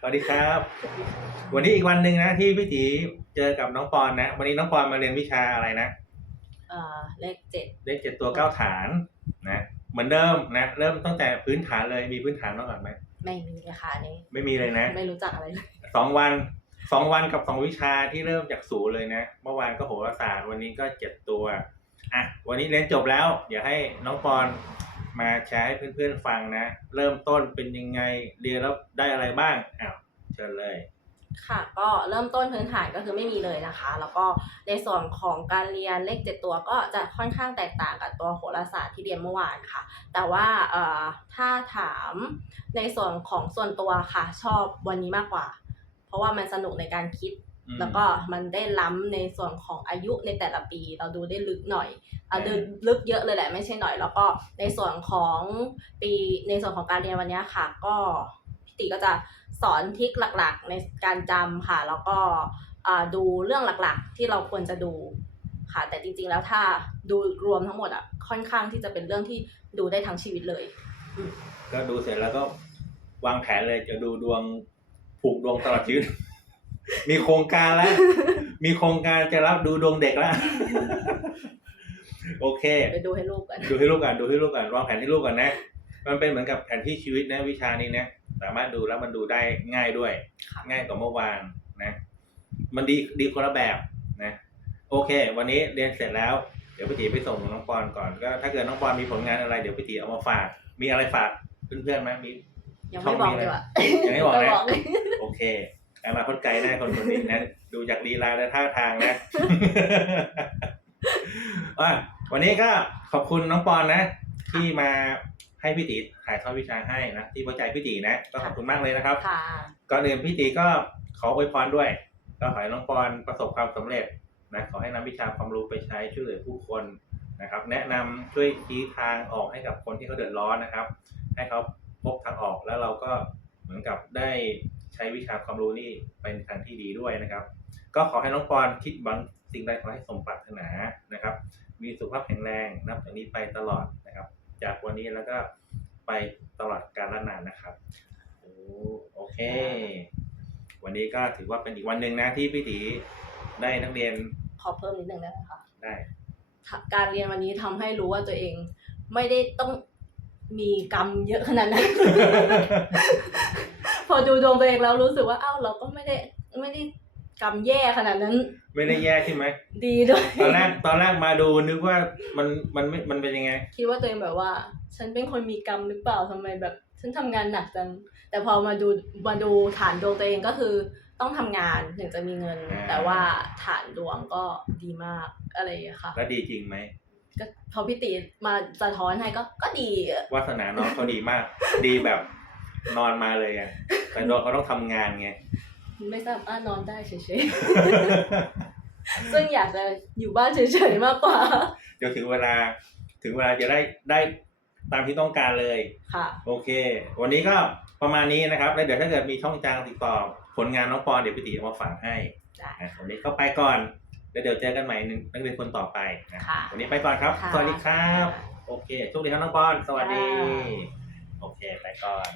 สวัสดีครับ วันนี้อีกวันหนึ่งนะที่พี่ตีเจอกับน้องปอนนะ วันนี้น้องปอนมาเรียนวิชาอะไรนะเอ่อเลขเจ็ดเลขเจ็ดตัวเก้าฐานนะเหมือนเดิมนะเริ่มตั้งแต่พื้นฐานเลยมีพื้นฐานมาก่อนไหมไม่มีเลยค่ะอันนี้ไม่มีเลยนะไม่รู้จักอะไรเลยสองวันสองวันกับสองวิชาที่เริ่มจากศูนย์เลยนะ เมื่อวานก็โหราศาสตร์วันนี้ก็เจ็ดตัวอะวันนี้เรียนจบแล้ว เดี๋ยวให้น้องปอน มาแชร์ให้เพื่อนๆฟังนะ เริ่มต้นเป็นยังไงเรียนแล้วได้อะไรบ้างอ้าวเชิญเลย ค่ะ ก็เริ่มต้นพื้นฐานก็คือไม่มีเลยนะคะ แล้วก็ในส่วนของการเรียนเลขเจ็ดตัวก็จะค่อนข้างแตกต่างกับตัวโหราศาสตร์ที่เรียนเมื่อวานค่ะ แต่ว่าเอ่อถ้าถามในส่วนของส่วนตัวค่ะ ชอบวันนี้มากกว่า เพราะว่ามันสนุกในการคิด แล้วก็มันได้ล้ำในส่วนของอายุในแต่ละปี เราดูได้ลึกหน่อยอะดูลึกเยอะเลยแหละไม่ใช่หน่อย แล้วก็ในส่วนของปีในส่วนของการเรียนวันเนี้ยค่ะ ก็พี่ติก็จะสอนทริคหลักๆ ในการจำค่ะ แล้วก็อ่าดูเรื่องหลักๆ ที่เราควรจะดูค่ะ แต่จริงๆแล้วถ้าดูรวมทั้งหมดอะค่อนข้างที่จะเป็นเรื่องที่ดูได้ทั้งชีวิตเลยก็ดูเสร็จแล้วก็วางแผนเลยจะดูดวงผูกดวงตลอดชีวิต มีโครงการแล้ว มีโครงการจะรับดูดวงเด็กแล้ว โอเค ไปดูให้ลูกกัน ดูให้ลูกก่อนดูให้ลูกก่อนวางแผนให้ลูกก่อนนะ มันเป็นเหมือนกับแผนที่ชีวิตนะวิชานี้นะสามารถดูแล้วมันดูได้ง่ายด้วยค่ะง่ายกว่าเมื่อวานนะ มันดีดีคนละแบบนะ โอเค วันนี้เรียนเสร็จแล้ว เดี๋ยวพี่ตีไปส่งน้องปอนก่อนก็ถ้าเกิดน้องปอนมีผลงานอะไรเดี๋ยวพี่ตีเอามาฝาก มีอะไรฝากเพื่อนๆไหมมียังไม่บอกเลยว่ะยังไม่บอกนะเลยโอเค อนาคตไกลแน่คนคนนี้นะ ดูจากลีลาและท่าทางนะว่าวันนี้ก็ขอบคุณน้องปอนนะ ที่มาให้พี่ตีถ่ายทอดวิชาให้นะที่ไว้ใจพี่ตีนะก็ขอบคุณมากเลยนะครับค่ะก่อนอื่นพี่ตีก็ขออวยพรด้วย ก็ขอให้น้องปอนประสบความสำเร็จนะขอให้นำวิชาความรู้ไปใช้ช่วยเหลือผู้คนนะครับ แนะนำช่วยชี้ทางออกให้กับคนที่เขาเดือดร้อนนะครับ ให้เขาพบทางออกแล้วเราก็เหมือนกับได้ใช้วิชาความรู้นี่เป็นทางที่ดีด้วยนะครับ ก็ขอให้น้องปอนคิดหวังสิ่งใดขอให้สมปรารถนานะครับ มีสุขภาพแข็งแรงนับจากนี้ไปตลอดนะครับ จากวันนี้แล้วก็ไปตลอดกาลนานนะครับโอ้โอเค วันนี้ก็ถือว่าเป็นอีกวันหนึ่งนะที่พี่ตีได้นักเรียนขอเพิ่มนิดนึงได้ไหมคะได้การเรียนวันนี้ทำให้รู้ว่าตัวเองไม่ได้ต้องมีกรรมเยอะขนาดนั้นพ อดูดวงตัวเองแล้วรู้สึกว่าอ้าวเราก็ไม่ได้ไม่ได้กรรมแย่ขนาดนั้น ไม่ได้แย่ใช่ไหม ดีด้วย ตอนแรกตอนแรกมาดูนึกว่ามันมันไม่มันเป็นยังไง คิดว่าตัวเองแบบว่า ฉันเป็นคนมีกรรมหรือเปล่าทำไมแบบ ฉันทำงานหนักจัง แต่พอมาดูมาดูฐานดวงตัวเองก็คือ ต้องทำงานถึงจะมีเงิน อ่า แต่ว่าฐานดวงก็ดีมากอะไรอย่างเงี้ยค่ะ แล้วดีจริงไหมก็พอพี่ติมาสะท้อนให้ก็ก็ดีอะวาสนาน้องเขาดีมาก ดีแบบนอนมาเลยไง แต่โดนเขาต้องทำงานไง ไม่สามารถนอนได้เฉยๆ ซึ่งอยากจะอยู่บ้านเฉยๆมากกว่า เดี๋ยวถึงเวลาถึงเวลาจะได้ได้ตามที่ต้องการเลย ค่ะ โอเค วันนี้ก็ประมาณนี้นะครับ แล้วเดี๋ยวถ้าเกิดมีช่องทางติดต่อผลงานน้องปอนเดี๋ยวพี่ตีเอามาฝากให้ได้ นะวันนี้ก็ไปก่อน แล้วเดี๋ยวเจอกันใหม่ในนักเรียนคนต่อไปนะค่ะวันนี้ไปก่อนครับ ค่ะสวัสดีครับ โอเคโชคดีครับน้องปอน สวัสดี ค่ะ โอเค ไปก่อน